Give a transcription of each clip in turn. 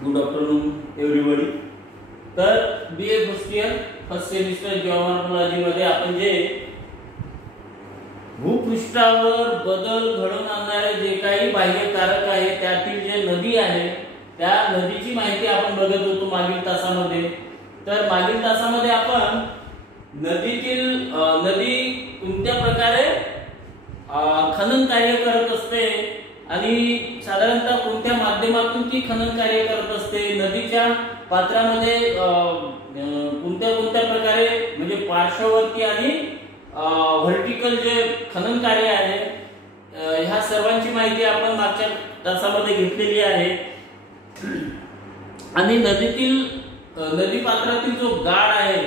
Good afternoon everybody. तर BA first year first semester geomorphology मध्ये आपण जे भूपृष्ठावर बदल घडवून आणणारे जे काही बाह्य कारक आहे त्यातील जे नदी आहे त्या नदीची माहिती आपण बघत होतो मागील तासामध्ये। तर मागील तासामध्ये आपण नदीतील नदी कोणत्या प्रकारे खनन कार्य करत असते आणि साधारणतः कोणत्या माध्यमातून ती खनन कार्य करत असते, नदीच्या पात्रामध्ये कोणत्या कोणत्या प्रकारे म्हणजे पार्श्ववर्ती आणि व्हर्टिकल जे खनन कार्य आहे ह्या सर्वांची माहिती आपण मागच्या तासामध्ये घेतलेली आहे। आणि नदीतील नदी पात्रातील जो गाळ आहे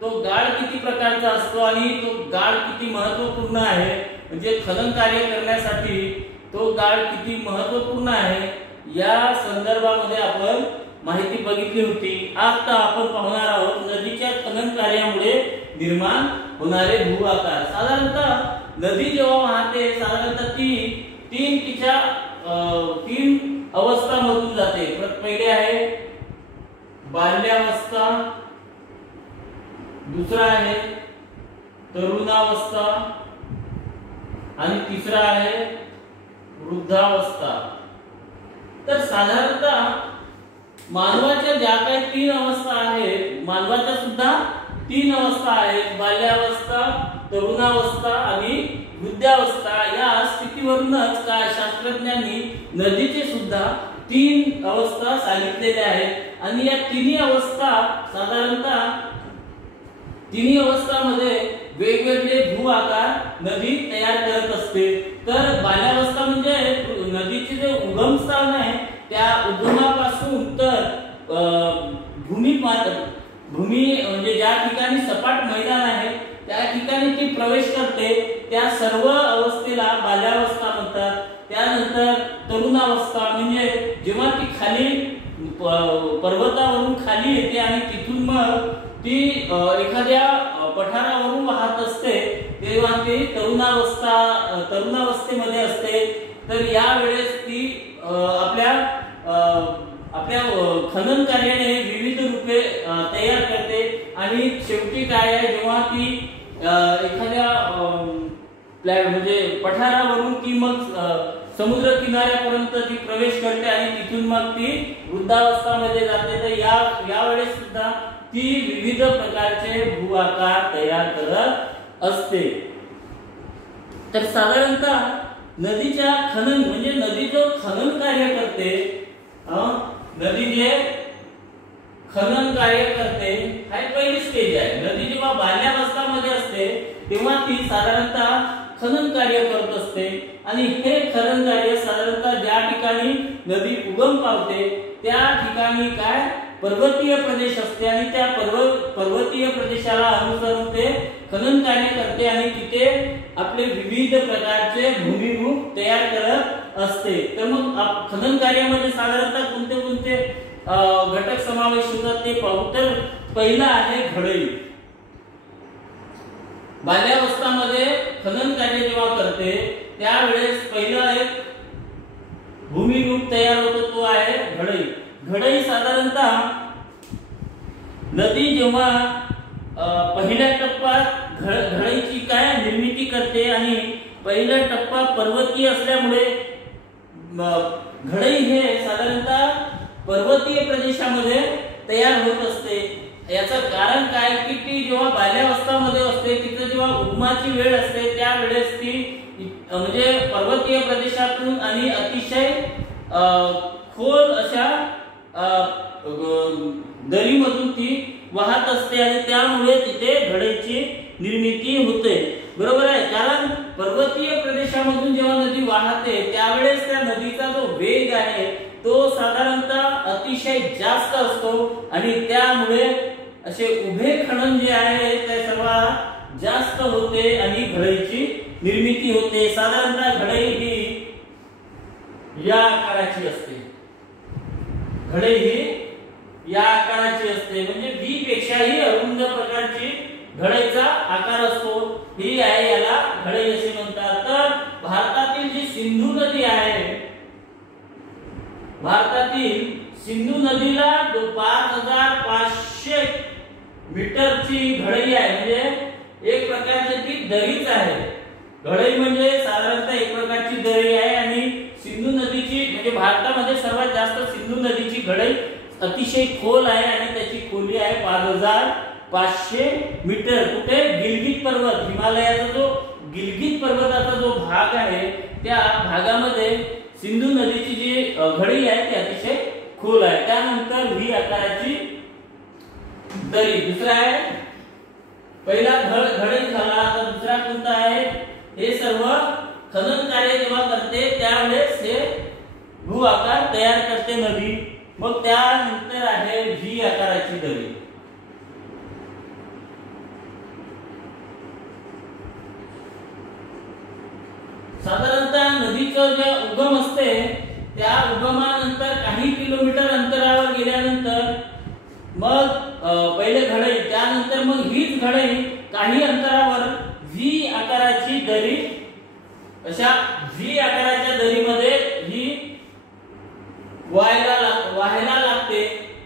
तो गाळ किती प्रकारचा असतो आणि तो गाळ किती महत्त्वपूर्ण आहे, म्हणजे खनन कार्य करण्यासाठी तो गाळ किती महत्त्वपूर्ण आहे या संदर्भामध्ये आपण माहिती बघितली होती। आता आपण पाहणार आहोत नदीच्या खनन कार्यामुळे निर्माण होणारे भू आकार। साधारणतः नदी जेव्हा वाहते साधारणतः ती तीन अवस्थांमधून जाते। पहिले आहे बाल्यावस्था, दुसरा आहे तरुणावस्था आणि तिसरा आहे वृद्धावस्था। तर साधारणतः मानवाच्या ज्या काही तीन अवस्था आहेत, मानवाच्या सुद्धा तीन अवस्था आहेत, बाल्यावस्था, तरुणावस्था आणि वृद्धावस्था। या स्थितीवरूनच काय शास्त्रज्ञांनी नदीचे सुद्धा तीन अवस्था सांगितलेल्या आहेत आणि या तिन्ही अवस्था साधारणतः तिन्ही अवस्थांमध्ये वेगवेगळे भू आकार नदी तयार करत असते। तर बाल्यावस्था म्हणजे नदीचे जे उगमस्थान आहे त्या उगमापासून तर भूमी म्हणजे ज्या ठिकाणी सपाट मैदान आहे त्या ठिकाणी ती प्रवेश करते, त्या सर्व अवस्थेला बाल्यावस्था म्हणतात। त्यानंतर तरुणावस्था म्हणजे जेव्हा ती खाली पर्वतावरून खाली येते आणि तिथून मग ती एखाद्या पठारावरून वाहत असते तेव्हा ती तरुणावस्थेमध्ये असते। तर या वेळेस ती आपल्या खनन कार्याने विविध रूपे तयार करते आणि शेवटी काय आहे जेव्हा ती एखाद्या म्हणजे पठारावरून ती मग समुद्र किनाऱ्यापर्यंत ती प्रवेश करते आणि तिथून मग ती वृद्धावस्थामध्ये जाते। तर या वेळेस सुद्धा ती विविध प्रकारचे भू आकार तयार करत असते। तर साधारणतः नदीच्या खनन म्हणजे नदी जो खनन कार्य करते, नदी जे खनन कार्य करते हा पहिली स्टेज आहे। नदी जेव्हा बाल्यावस्थामध्ये असते तेव्हा ती साधारणतः खनन कार्य करत असते आणि हे खनन कार्य साधारणतः ज्या ठिकाणी नदी उगम पावते त्या ठिकाणी काय पर्वतीय प्रदेश असते आणि त्या पर्वतीय प्रदेशाला अनुसरून ते खनन कार्य करते आणि तिथे आपले विविध प्रकारचे भूमिरूप तयार करत असते। तर मग खनन कार्यामध्ये साधारणतः कोणते कोणते घटक समावेश होतात ते पाहू। तर पहिला आहे घडई। बाल्यावस्थामध्ये खनन कार्य जेव्हा करते त्यावेळेस पहिला एक भूमिरूप तयार होतो तो आहे घडई। घडई साधारणतः नदी जेव्हा पहिल्या टप्प्यात घडईची काय निर्मिती करते आणि पहिला टप्पा पर्वतीय असल्यामुळे घडई हे साधारणतः पर्वतीय प्रदेशामध्ये तयार होत असते। याचं कारण काय की ती जेव्हा बाल्यावस्थामध्ये असते तिथे जेव्हा उगमाची वेळ असते त्यावेळेस ती म्हणजे पर्वतीय प्रदेशातून आणि अतिशय खोल अशा दरीमधून ती वाहत असते आणि त्यामुळे तिथे घडईची निर्मिती होते, बरोबर आहे। कारण पर्वतीय प्रदेशामधून जेव्हा नदी वाहते त्यावेळेस त्या नदीचा जो वेग आहे तो साधारणतः अतिशय जास्त असतो आणि त्यामुळे असे उभे खनन जे आहे ते सर्वात जास्त होते आणि घडईची निर्मिती होते। साधारणतः घडई ही या आकाराची असते, घडई ही या आकाराची असते म्हणजे व्ही पेक्षाही अरुंद प्रकारची घडईचा आकार असतो, ही आहे याला घडई असे म्हणतात। तर भारतातील जी सिंधू नदी आहे, भारतातील सिंधू नदीला 5500 मीटरची घळई आहे, म्हणजे एक प्रकारची ती दरीच आहे. घळई म्हणजे साधारणतः एक प्रकारची दरी आहे आणि सिंधू नदीची म्हणजे भारतामध्ये सर्वात जास्त सिंधू नदीची घळई अतिशय खोल आहे आणि त्याची खोली आहे 5500 मीटर. कुठे? गिलगित पर्वत, हिमालयाचा जो गिलगित पर्वताचा जो भाग आहे त्या भागामध्ये सिंधू नदीची जी घळई आहे ती अतिशय खोल आहे. त्यानंतर व्ही आकाराची दरी. दुसरा आहे, पहिला घळई झाला, आता दुसरा कोणता आहे? हे सर्व खनन कार्य जेव्हा करते त्यावेळेस हे भू आकार तयार करते नदी. मग त्यानंतर आहे व्ही आकाराची दरी. साधारणतः नदीचं जे उगम असते त्या उगमानंतर काही किलोमीटर अंतरावर गेल्यानंतर मग पहिले घळई, त्यानंतर मग हीच घळई काही अंतरावर व्ही आकाराची दरी, अशा व्ही आकाराच्या दरीमध्ये ही वाहायला लागते.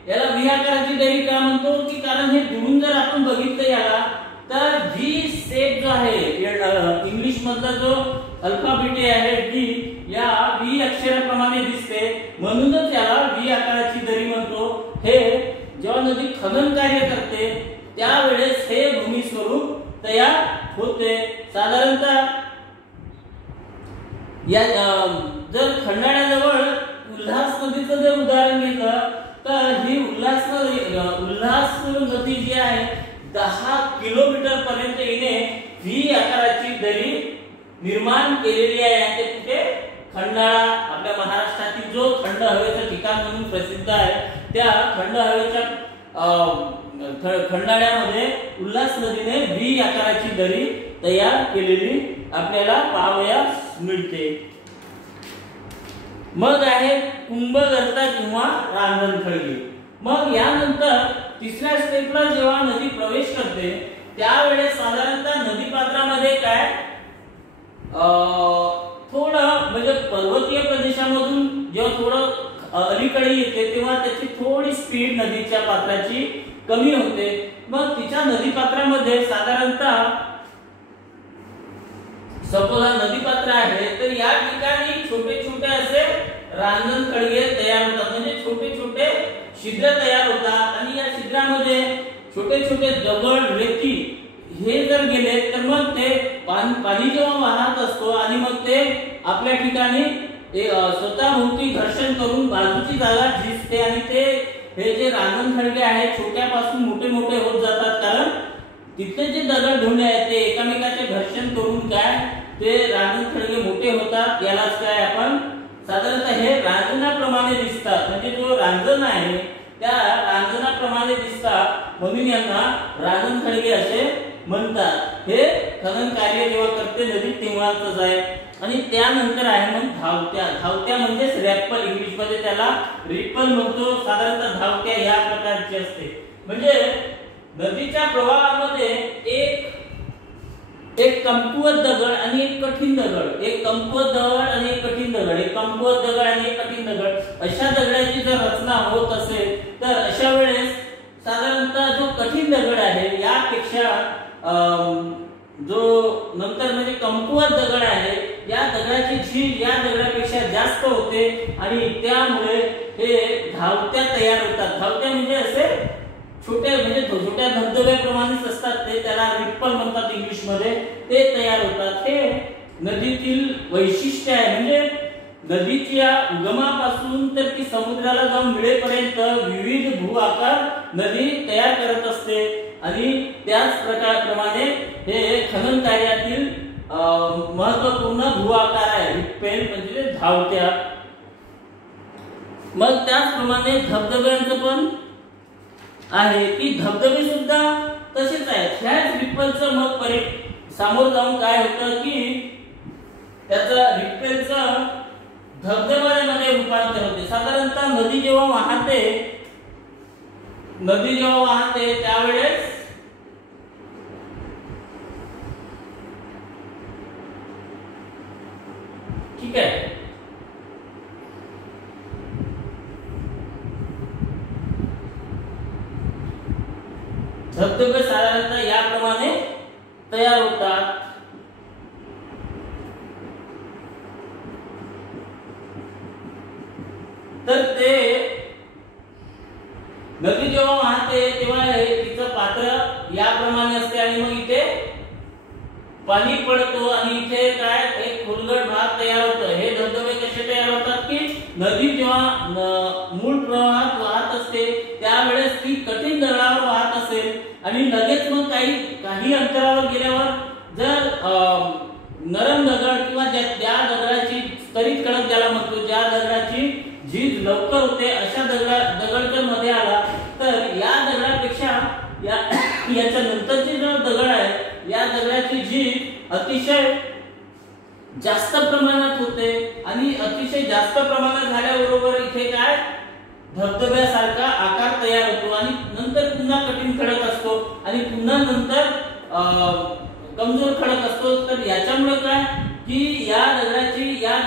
याला व्ही आकाराची दरी का म्हणतो की कारण हे दुरून जर आपण बघितलं याला तर व्ही शेप जो आहे इंग्लिश मधला जो अल्फाबेट आहे व्ही, या व्ही अक्षराप्रमाणे दिसते म्हणूनच याला व्ही आकाराची दरी म्हणतो. हे जेव्हा नदी खनन कार्य करते त्यावेळेस हे भूमी स्वरूप तयार होते. साधारणतः या जर खंडाळ्याजवळ उल्हास नदीचं जर उदाहरण घेतलं तर ही उल्हास नदी जी आहे 10 किलोमीटर पर्यंत येणे व्ही आकाराची दरी निर्माण केलेली आहे. ते कुठे? खंडाळा, आपल्या महाराष्ट्रातील जो थंड हवेचं ठिकाण म्हणून प्रसिद्ध आहे त्या थंड हवेच्या खंडाळ्यामध्ये उल्हास नदीने व्ही आकाराची दरी तयार केलेली आपल्याला पाहावयास मिळते. मग आहे कुंभगर्ता किंवा रांजणखळगे. मग यानंतर तिसऱ्या स्टेपला जेव्हा नदी प्रवेश करते त्यावेळेस साधारणतः नदीपात्रामध्ये काय थोडं म्हणजे पर्वतीय प्रदेशामधून जेव्हा थोडं अलीकडे येते तेव्हा त्याची थोडी स्पीड नदीच्या पात्राची कमी होते. मग तिच्या नदीपात्रामध्ये साधारणतः सपोज नदीपात्र आहे तर या ठिकाणी छोटे छोटे असे रांजणखळगे तयार होतात, म्हणजे छोटे छोटे छिद्र तयार होतात आणि या छिद्रामध्ये छोटे छोटे दगड, रेती हे जर गेले तर मग ते पाणी जेव्हा वाहत असतो आणि मग ते आपल्या ठिकाणी स्वतःभोवती घर्षण करून बाजूची जागा झिजते आणि ते हे जे रांजणखळगे आहेत छोट्यापासून मोठे मोठे होत जातात, कारण तिथले जे दगड धोंडे आहेत ते एकमेकांचे घर्षण करून काय ते रांजणखळगे मोठे होतात. यालाच काय आपण साधारणतः हे रांजणाप्रमाणे दिसतात, म्हणजे जो रांजण आहे त्या रांजणाप्रमाणे दिसतात म्हणून यांना रांजणखळगे असे म्हणतात. हे खनन कार्य जेव्हा करते नदी तेव्हाच आहे. आणि त्यानंतर आहे मग धावत्या म्हणजेच रॅपल, इंग्लिश मध्ये त्याला रिपल म्हणतो. साधारणतः धावत्या या प्रकारची असते, म्हणजे नदीच्या प्रवाहामध्ये एक कमकुवत दगड आणि एक कठीण दगड, एक कमकुवत दगड आणि एक कठीण दगड, एक कमकुवत दगड आणि एक कठीण दगड, अशा दगडाची जर रचना होत असेल तर अशा वेळेस साधारणतः जो कठीण दगड आहे यापेक्षा जो नंतर म्हणजे कमकुवत दगड आहे या दगडाची झीज या दगडापेक्षा जास्त होते आणि त्यामुळे हे धावत्या तयार होतात. धावत्या म्हणजे असे छोटे म्हणजे छोट्या धबधब्याप्रमाणेच असतात ते, त्याला रिपल म्हणतात इंग्लिश मध्ये, ते तयार होतात. हे नदीतील वैशिष्ट्य आहे, म्हणजे नदीच्या उगमापासून तर ती समुद्राला जाऊन मिळेपर्यंत विविध भू आकार नदी तयार करत असते आणि त्याच प्रकाराप्रमाणे हे खनन कार्यातील महत्त्वपूर्ण भू आकार आहे रिपेल म्हणजे धावत्या. मग त्याचप्रमाणे धबधब्यांचं पण आहे की धबधबे सुद्धा तसेच आहेत. ह्याच रिपलचं मग सामोर जाऊन काय होतं की त्याचं रिपेलचं धबधब्यामध्ये रूपांतर होते. साधारणतः नदी जेव्हा वाहते त्यावेळेस ठीक आहे धबधबे साधारणतः याप्रमाणे तयार होतात. तर ते नदी जेव्हा वाहते तेव्हा तिचं पात्र याप्रमाणे असते आणि मग इथे पाणी पडतो आणि इथे काय एक खोलगट भाग तयार होतो. हे धबधबे कसे तयार होतात की नदी जेव्हा मूळ प्रवाहात वाहत असते त्यावेळेस ती कठीण दगडावर वाहत असेल आणि लगेच मग काही अंतरावर गेल्यावर जर नरम दगड किंवा ज्या दगडाची स्तरीत खडक ज्याला म्हणतो, ज्या दगडाची झीज लवकर होते अशा दगड जर मध्ये आला तर या दगडापेक्षा याच्या नंतरची जो दगड आहे या दगडाची झीज अतिशय जास्त प्रमाणात होते आणि अतिशय जास्त प्रमाणात झाल्याबरोबर इथे काय धबधब्यासारखा आकार तयार होतो आणि नंतर पुन्हा कठीण खडक असतो आणि पुन्हा नंतर कमजोर खडक असतो. तर याच्यामुळे काय की या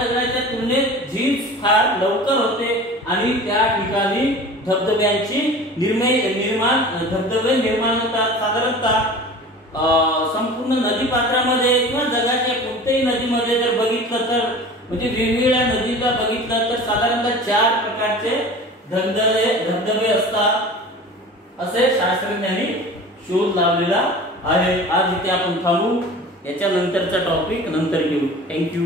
दगडाच्या तुलनेत झीज फार लवकर होते आणि त्या ठिकाणी धबधबे निर्माण होतात. साधारणतः संपूर्ण नदी पात्रामध्ये किंवा जगाच्या कोणत्याही नदीमध्ये जर बघितलं तर म्हणजे वेगवेगळ्या नदीला बघितलं तर साधारणतः 4 प्रकारचे धबधबे असतात असे शास्त्रज्ञांनी शोध लावलेला आहे. आज इथे आपण थांबू, याच्या नंतरचा टॉपिक नंतर घेऊ. थँक्यू.